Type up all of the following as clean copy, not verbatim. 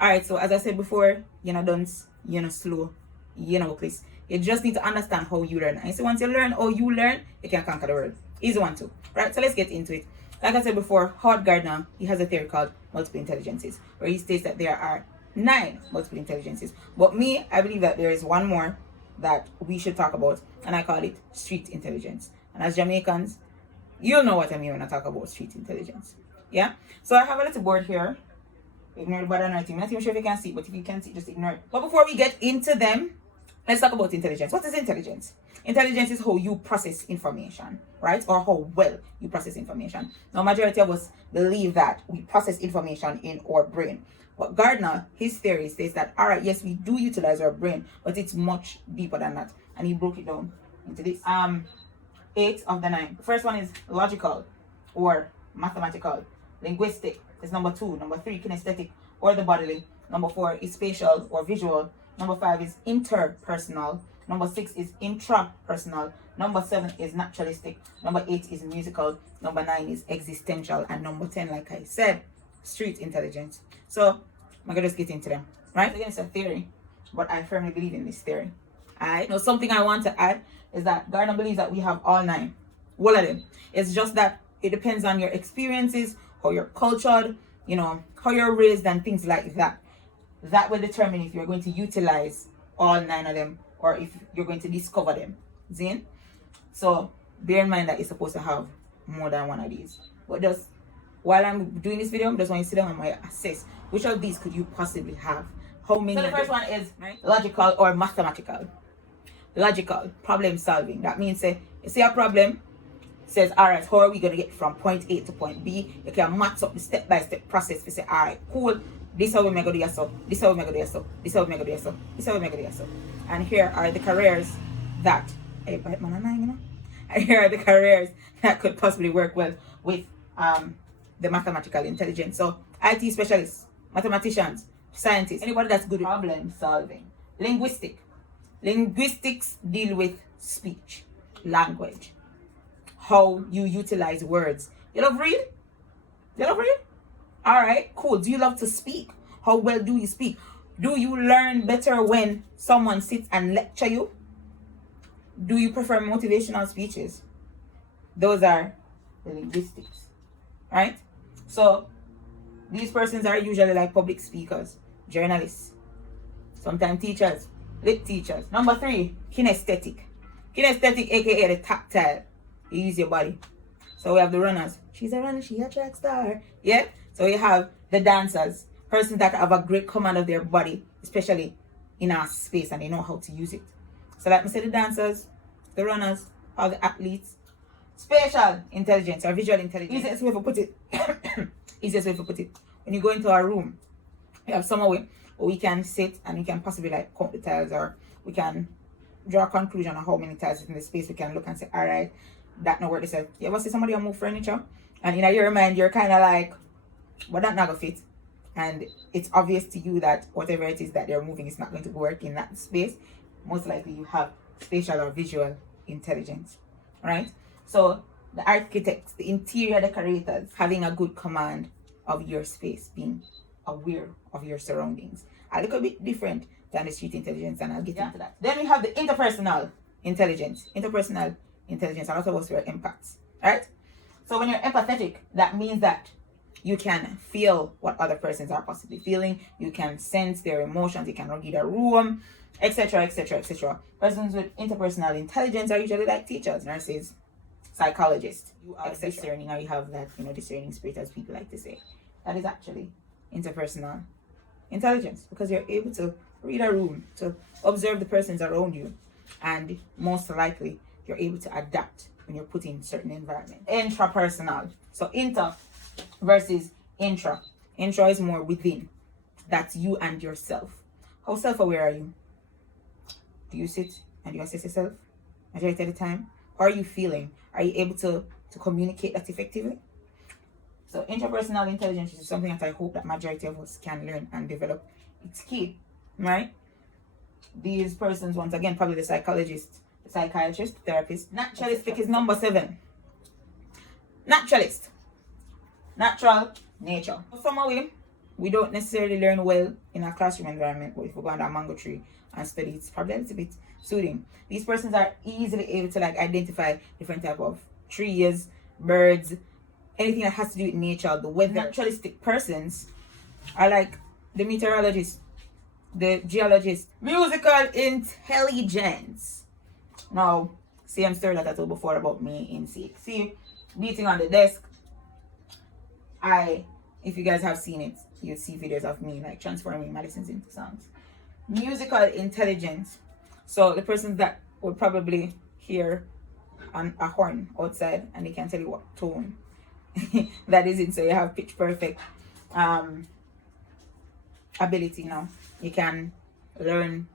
All right, so as I said before, you're not dunce, you're not slow, you're not hopeless. You just need to understand how you learn. And so once you learn how you learn, you can conquer the world. Easy one too. Right, so let's get into it. Like I said before, Howard Gardner, he has a theory called multiple intelligences, where he states that there are 9 multiple intelligences. But me, I believe that there is one more that we should talk about, and I call it street intelligence. And as Jamaicans, you'll know what I mean when I talk about street intelligence. Yeah? So I have a little board here. Ignore the bad handwriting. I'm not even sure if you can see, but if you can see, just ignore it. But before we get into them, let's talk about intelligence. What is intelligence? Intelligence is how you process information, right? Or how well you process information. Now, majority of us believe that we process information in our brain. But Gardner, his theory states that, all right, yes, we do utilize our brain, but it's much deeper than that. And he broke it down into this. 8 of the 9. The first one is logical or mathematical. Linguistic is number 2. Number 3, kinesthetic or the bodily. Number 4 is spatial or visual. Number 5 is interpersonal. Number 6 is intrapersonal. Number 7 is naturalistic. Number 8 is musical. Number 9 is existential. And number 10, like I said, street intelligence. So I'm gonna just get into them. Right? Again, it's a theory, but I firmly believe in this theory. Alright. Now something I want to add is that Gardner believes that we have all 9. All of them. It's just that it depends on your experiences, how you're cultured, you know, how you're raised and things like that. That will determine if you're going to utilize all 9 of them or if you're going to discover them. Zin? So bear in mind that you're supposed to have more than one of these. But just while I'm doing this video, I just want you to sit down and assess which of these could you possibly have. How many? So the first one is logical or mathematical. Logical, problem solving. That means you see a problem, says, all right, how are we going to get from point A to point B? You can match up the step-by-step process. You say, all right, cool. This is how we make do so. This is how we make do so. This is how we make do so. This is how we make do so. And here are the careers that, and here are the careers that could possibly work well with the mathematical intelligence. So IT specialists, mathematicians, scientists, anybody that's good at problem solving. Linguistics deal with speech, language, how you utilize words. You love read? You love read? All right, cool. Do you love to speak? How well do you speak? Do you learn better when someone sits and lecture you? Do you prefer motivational speeches? Those are the linguistics, right? So these persons are usually like public speakers, journalists, sometimes teachers, lit teachers. Number 3, kinesthetic. Kinesthetic, aka the tactile. You use your body. So we have the runners. She's a runner, she's a track star. Yeah? So you have the dancers, persons that have a great command of their body, especially in our space, and they know how to use it. So like I said, the dancers, the runners, or the athletes. Spatial intelligence or visual intelligence. Easiest way to put it. Easiest way to put it. When you go into our room, we have somewhere where we can sit and we can possibly like count the tiles, or we can draw a conclusion on how many tiles is in the space. We can look and say, all right, that not work. They say, you ever see somebody move furniture? And in your mind, you're kind of like, but that not gonna fit. And it's obvious to you that whatever it is that they're moving is not going to work in that space. Most likely you have spatial or visual intelligence, right? So the architects, the interior decorators, having a good command of your space, being aware of your surroundings. A little bit different than the street intelligence, and I'll get into that. Then we have the interpersonal intelligence. Interpersonal intelligence, a lot of us were empaths, right? So when you're empathetic, that means that you can feel what other persons are possibly feeling. You can sense their emotions. You can read a room, etc., etc., etc. Persons with interpersonal intelligence are usually like teachers, nurses, psychologists. You are discerning, or you have that, discerning spirit, as people like to say. That is actually interpersonal intelligence, because you're able to read a room, to observe the persons around you, and most likely you're able to adapt when you're put in certain environment. Intrapersonal. So inter versus intra. Intra is more within. That's you and yourself. How self-aware are you? Do you sit and you assess yourself majority of the time? How are you feeling? Are you able to communicate that effectively? So interpersonal intelligence is something that I hope that majority of us can learn and develop. It's key, right? These persons, once again, probably the psychologist, the psychiatrist, the therapist. Naturalistic is number 7. Naturalist. Natural nature. Some way, we don't necessarily learn well in a classroom environment, but if we go under a mango tree and study, it's probably a little bit soothing. These persons are easily able to like identify different type of trees, birds, anything that has to do with nature, the weather. Naturalistic persons are like the meteorologists, the geologists. Musical intelligence. Now, same story that I told before about me in C. See, beating on the desk. If you guys have seen it, you'll see videos of me like transforming medicines into songs. Musical intelligence. So the persons that would probably hear a horn outside and they can tell you what tone that is in. So you have pitch perfect ability now. You can learn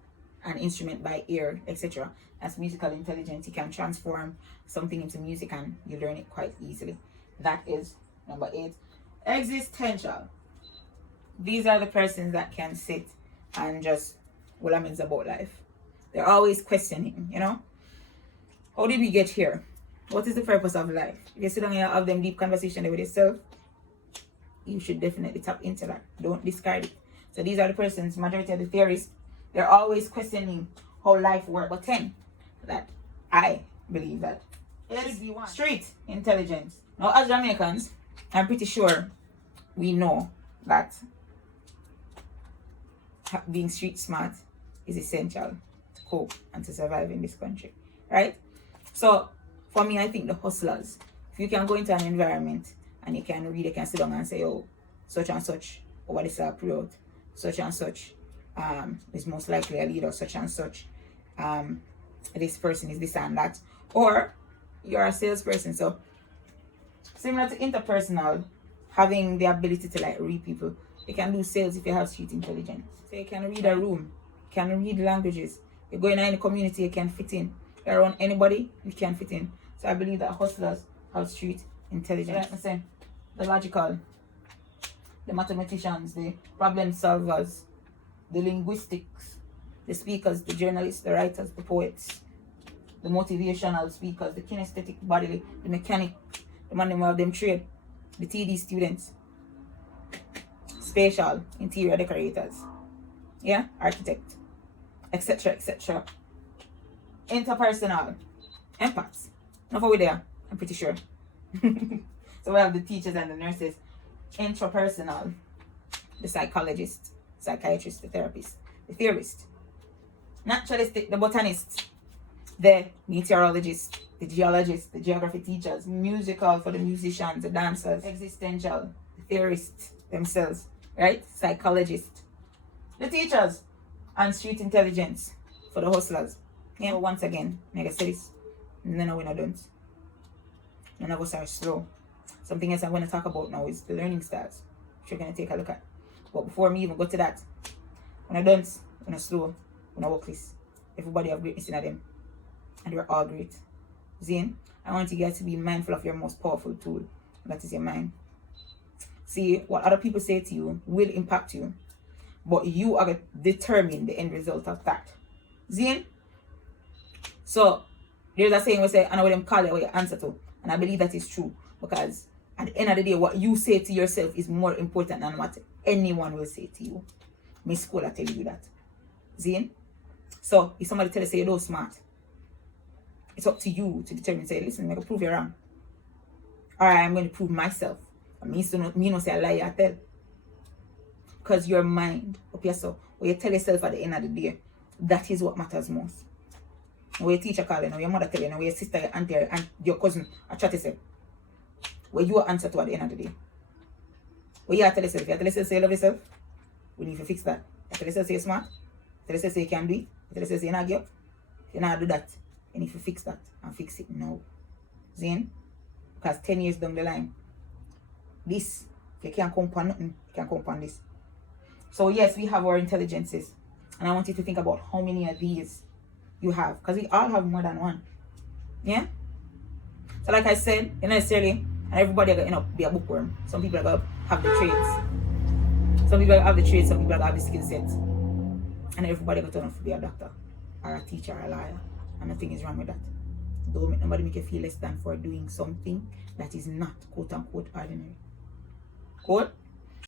an instrument by ear, etc. That's musical intelligence. You can transform something into music and you learn it quite easily. That is number 8. Existential. These are the persons that can sit and just lament about life. They're always questioning, you know. How did we get here? What is the purpose of life? If you sit down here and have them deep conversation with yourself, you should definitely tap into that. Don't discard it. So these are the persons, majority of the theorists, they're always questioning how life works. But 10, that I believe that street intelligence. Now, as Jamaicans, I'm pretty sure we know that being street smart is essential to cope and to survive in this country, right? So for me, I think the hustlers, if you can go into an environment and you can read, you can sit down and say, oh, such and such over this period, such and such is most likely a leader, such and such this person is this and that, or you're a salesperson. So similar to interpersonal, having the ability to like read people, you can do sales if you have street intelligence. So you can read a room, you can read languages. You're going in a community, you can fit in. You're around anybody, you can fit in. So I believe that hustlers have street intelligence. Like I said, the logical, the mathematicians, the problem solvers, the linguistics, the speakers, the journalists, the writers, the poets, the motivational speakers, the kinesthetic bodily, the mechanic, the man who have them trade, the TD students, spatial, interior decorators, yeah, architect, etc., etc. Interpersonal, empaths. Not over there, I'm pretty sure. So we have the teachers and the nurses. Intrapersonal, the psychologist, psychiatrist, the therapist, the theorist. Naturalistic, the botanist, the meteorologist, the geologist, the geography teachers. Musical for the musicians, the dancers. Existential, the theorists themselves, right? Psychologist, the teachers, and street intelligence for the hustlers. Yeah. So once again, like I said this, none of we don't. None of us are slow. Something else I'm going to talk about now is the learning styles, which we're going to take a look at. But before me even go to that, when I don't, when I slow, when I work this, everybody have greatness in them. And we're all great. Zane, I want you guys to be mindful of your most powerful tool. That is your mind. See, what other people say to you will impact you. But you are going to determine the end result of that. Zane? So, there's a saying we say, I know what them call it, what you answer to. And I believe that is true. Because at the end of the day, what you say to yourself is more important than what anyone will say to you. Miss School, I tell you that. Zane? So, if somebody tell you, say you're not smart, it's up to you to determine, say, listen, I'm going to prove you wrong. Alright, I'm going to prove myself. And me no say a lie, I tell. Because your mind, up yourself, what you tell yourself at the end of the day, that is what matters most. What your teacher call you, your mother tell you, what your sister, your auntie, and your cousin, I try to say, what you answer to at the end of the day. What you tell yourself, you tell yourself say you love yourself, we need to fix that. You tell yourself say you're smart, you tell yourself say you can do it, you tell yourself say you're not give up, you not do that. And if you fix that, and fix it now. Zane? Because 10 years down the line, this, if you can't compound nothing, you can't compound this. So yes, we have our intelligences. And I want you to think about how many of these you have. Because we all have more than one. Yeah? So like I said, you know, necessarily, and everybody are going to be a bookworm. Some people are going to have the trades. Some people have the trades, some people have the skill sets. And everybody going to turn out to be a doctor, or a teacher, or a lawyer. And nothing is wrong with that. Don't make nobody make you feel less than for doing something that is not quote unquote ordinary. Cool?